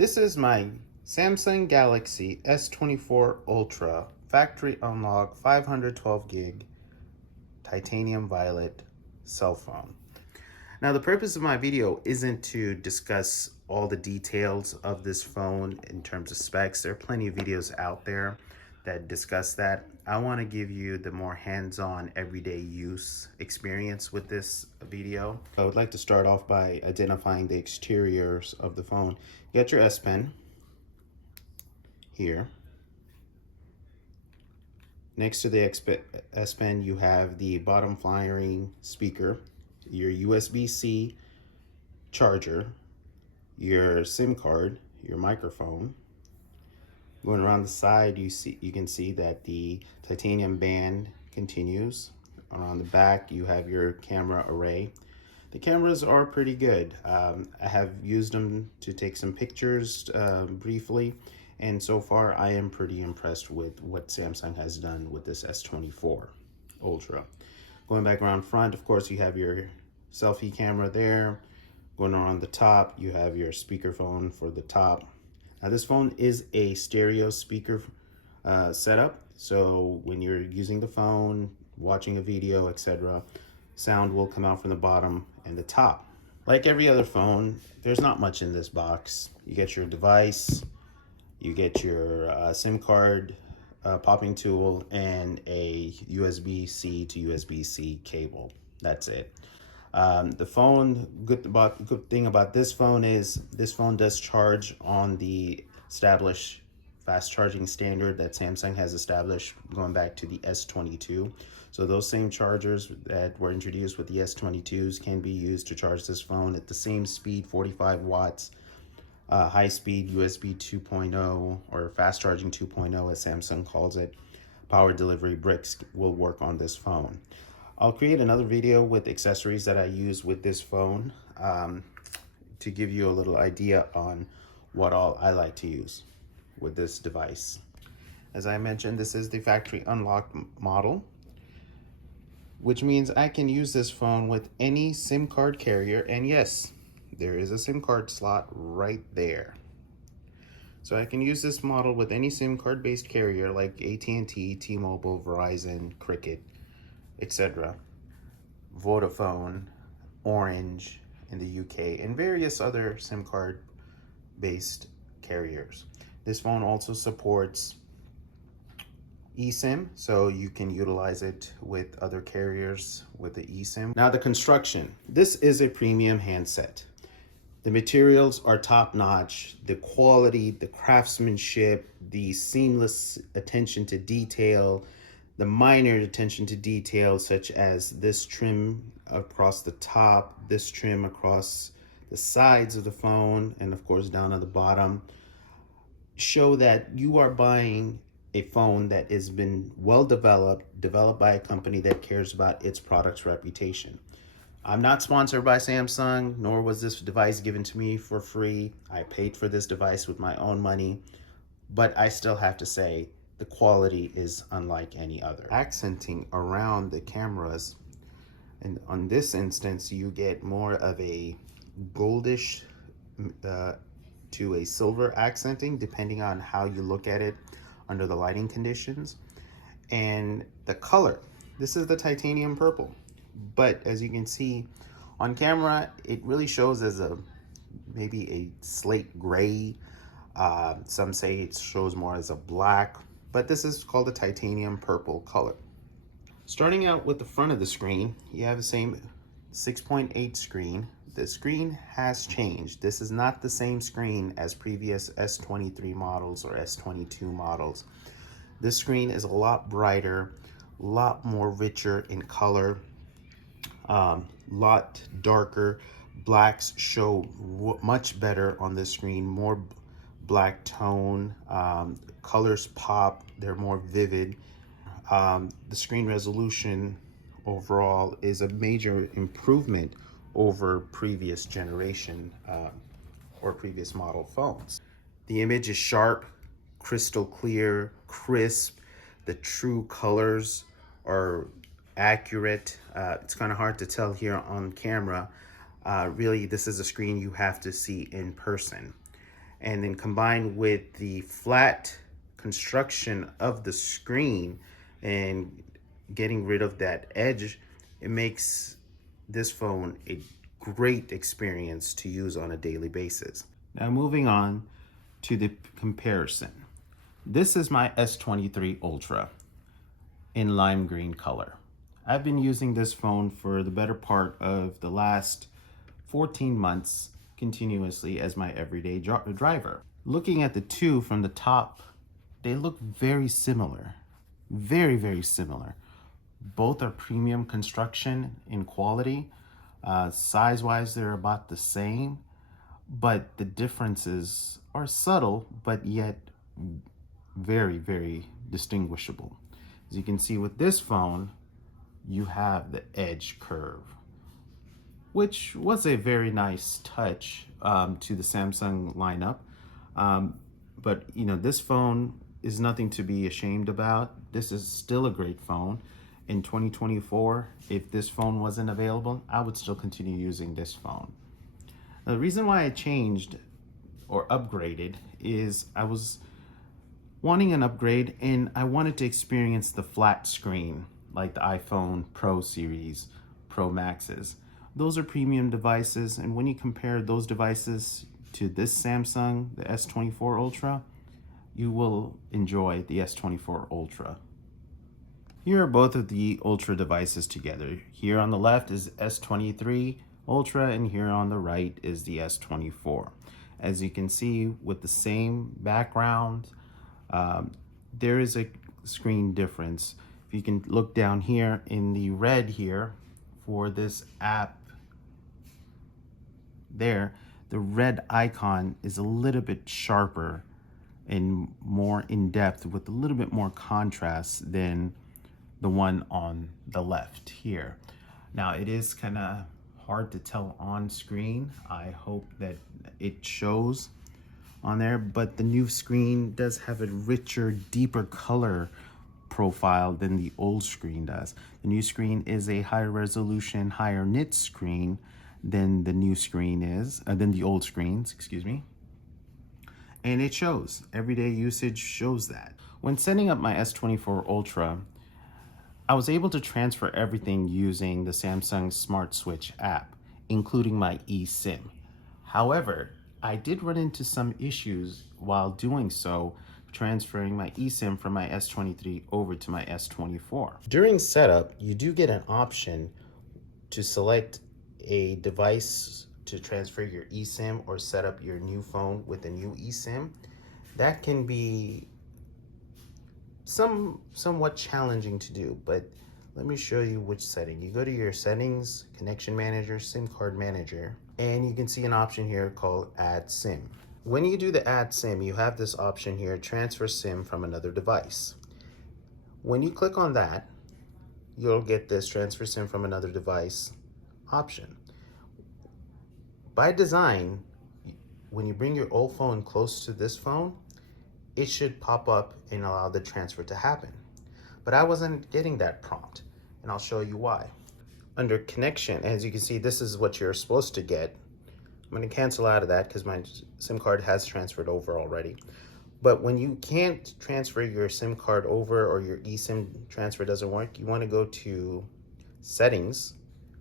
This is my Samsung Galaxy S24 Ultra factory unlock 512 gig titanium violet cell phone. Now, the purpose of my video isn't to discuss all the details of this phone in terms of specs. There are plenty of videos out there that discuss that. I want to give you the more hands-on everyday use experience with this video. I would like to start off by identifying the exteriors of the phone. You got your S Pen here. Next to the S Pen, you have the bottom firing speaker, your USB-C charger, your SIM card, your microphone. Going around the side, you can see that the titanium band continues. Around the back, you have your camera array. The cameras are pretty good. I have used them to take some pictures briefly, and so far I am pretty impressed with what Samsung has done with this S24 Ultra. Going back around front, of course, you have your selfie camera there. Going around the top, you have your speakerphone for the top. Now, this phone is a stereo speaker setup, so when you're using the phone, watching a video, etc., sound will come out from the bottom and the top. Like every other phone, there's not much in this box. You get your device, you get your SIM card popping tool, and a USB-C to USB-C cable. That's it. The phone, good thing about this phone is this phone does charge on the established fast charging standard that Samsung has established going back to the S22. So those same chargers that were introduced with the S22s can be used to charge this phone at the same speed, 45 watts, high speed USB 2.0 or fast charging 2.0 as Samsung calls it. Power delivery bricks will work on this phone. I'll create another video with accessories that I use with this phone to give you a little idea on what all I like to use with this device. As I mentioned, this is the factory unlocked model, which means I can use this phone with any SIM card carrier, and yes, there is a SIM card slot right there. So I can use this model with any SIM card based carrier like AT&T, T-Mobile, Verizon, Cricket, etc., Vodafone, Orange in the UK, and various other SIM card based carriers. This phone also supports eSIM, so you can utilize it with other carriers with the eSIM. Now, the construction. This is a premium handset. The materials are top notch. The quality, the craftsmanship, the seamless attention to detail, the minor attention to detail, such as this trim across the top, this trim across the sides of the phone, and of course down at the bottom, show that you are buying a phone that has been well developed by a company that cares about its product's reputation. I'm not sponsored by Samsung, nor was this device given to me for free. I paid for this device with my own money, but I still have to say the quality is unlike any other. Accenting around the cameras, and on this instance, you get more of a goldish to a silver accenting, depending on how you look at it under the lighting conditions. And the color, this is the titanium purple, but as you can see on camera, it really shows as a maybe a slate gray. Some say it shows more as a black, but this is called a titanium purple color. Starting out with the front of the screen, you have the same 6.8 screen. The screen has changed. This is not the same screen as previous S23 models or S22 models. This screen is a lot brighter, a lot more richer in color, lot darker. Blacks show much better on this screen, more black tone. Colors pop, they're more vivid. The screen resolution overall is a major improvement over previous generation or previous model phones. The image is sharp, crystal clear, crisp. The true colors are accurate. It's kind of hard to tell here on camera. Really, this is a screen you have to see in person. And then combined with the flat construction of the screen and getting rid of that edge, it makes this phone a great experience to use on a daily basis. Now moving on to the comparison. This is my S23 Ultra in lime green color. I've been using this phone for the better part of the last 14 months continuously as my everyday driver. Looking at the two from the top, they look very similar. Very, very similar. Both are premium construction in quality. Size-wise, they're about the same, but the differences are subtle, but yet very, very distinguishable. As you can see with this phone, you have the edge curve, which was a very nice touch to the Samsung lineup. But you know, this phone is nothing to be ashamed about. This is still a great phone. In 2024, if this phone wasn't available, I would still continue using this phone. The reason why I changed or upgraded is I was wanting an upgrade and I wanted to experience the flat screen like the iPhone Pro series, Pro Maxes. Those are premium devices, and when you compare those devices to this Samsung, the S24 Ultra, you will enjoy the S24 Ultra. Here are both of the Ultra devices together. Here on the left is S23 Ultra, and here on the right is the S24. As you can see, with the same background, there is a screen difference. If you can look down here in the red here for this app there, the red icon is a little bit sharper and more in depth with a little bit more contrast than the one on the left here. Now it is kind of hard to tell on screen. I hope that it shows on there, but the new screen does have a richer, deeper color profile than the old screen does. The new screen is a higher resolution, higher nit screen than the new screen is, than the old screens, excuse me. And it shows. Everyday usage shows that. When setting up my S24 Ultra, I was able to transfer everything using the Samsung Smart Switch app, including my eSIM. However, I did run into some issues while doing so, transferring my eSIM from my S23 over to my S24. During setup, you do get an option to select a device to transfer your eSIM or set up your new phone with a new eSIM. That can be somewhat challenging to do, but let me show you which setting. You go to your settings, connection manager, SIM card manager, and you can see an option here called add SIM. When you do the add SIM, you have this option here, transfer SIM from another device. When you click on that, you'll get this transfer SIM from another device option. By design, when you bring your old phone close to this phone, it should pop up and allow the transfer to happen. But I wasn't getting that prompt, and I'll show you why. Under connection, as you can see, this is what you're supposed to get. I'm going to cancel out of that because my SIM card has transferred over already. But when you can't transfer your SIM card over or your eSIM transfer doesn't work, you want to go to Settings,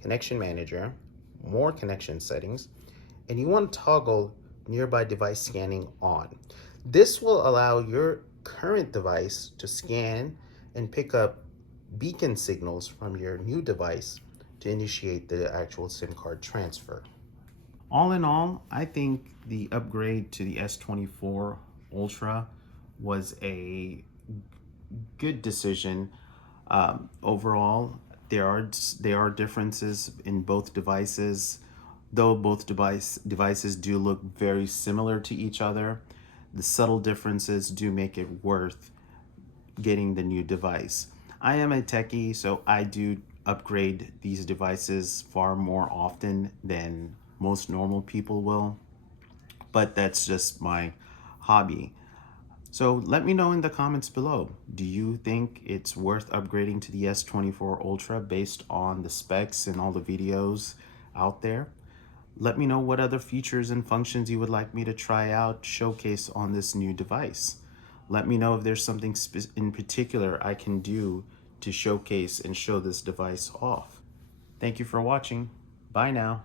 Connection Manager, More Connection Settings, and you want to toggle Nearby Device Scanning on. This will allow your current device to scan and pick up beacon signals from your new device to initiate the actual SIM card transfer. All in all, I think the upgrade to the S24 Ultra was a good decision. Overall, there are differences in both devices, though both devices do look very similar to each other. The subtle differences do make it worth getting the new device. I am a techie, so I do upgrade these devices far more often than most normal people will, but that's just my hobby. So let me know in the comments below. Do you think it's worth upgrading to the S24 Ultra based on the specs and all the videos out there? Let me know what other features and functions you would like me to try out, showcase on this new device. Let me know if there's something in particular I can do to showcase and show this device off. Thank you for watching. Bye now.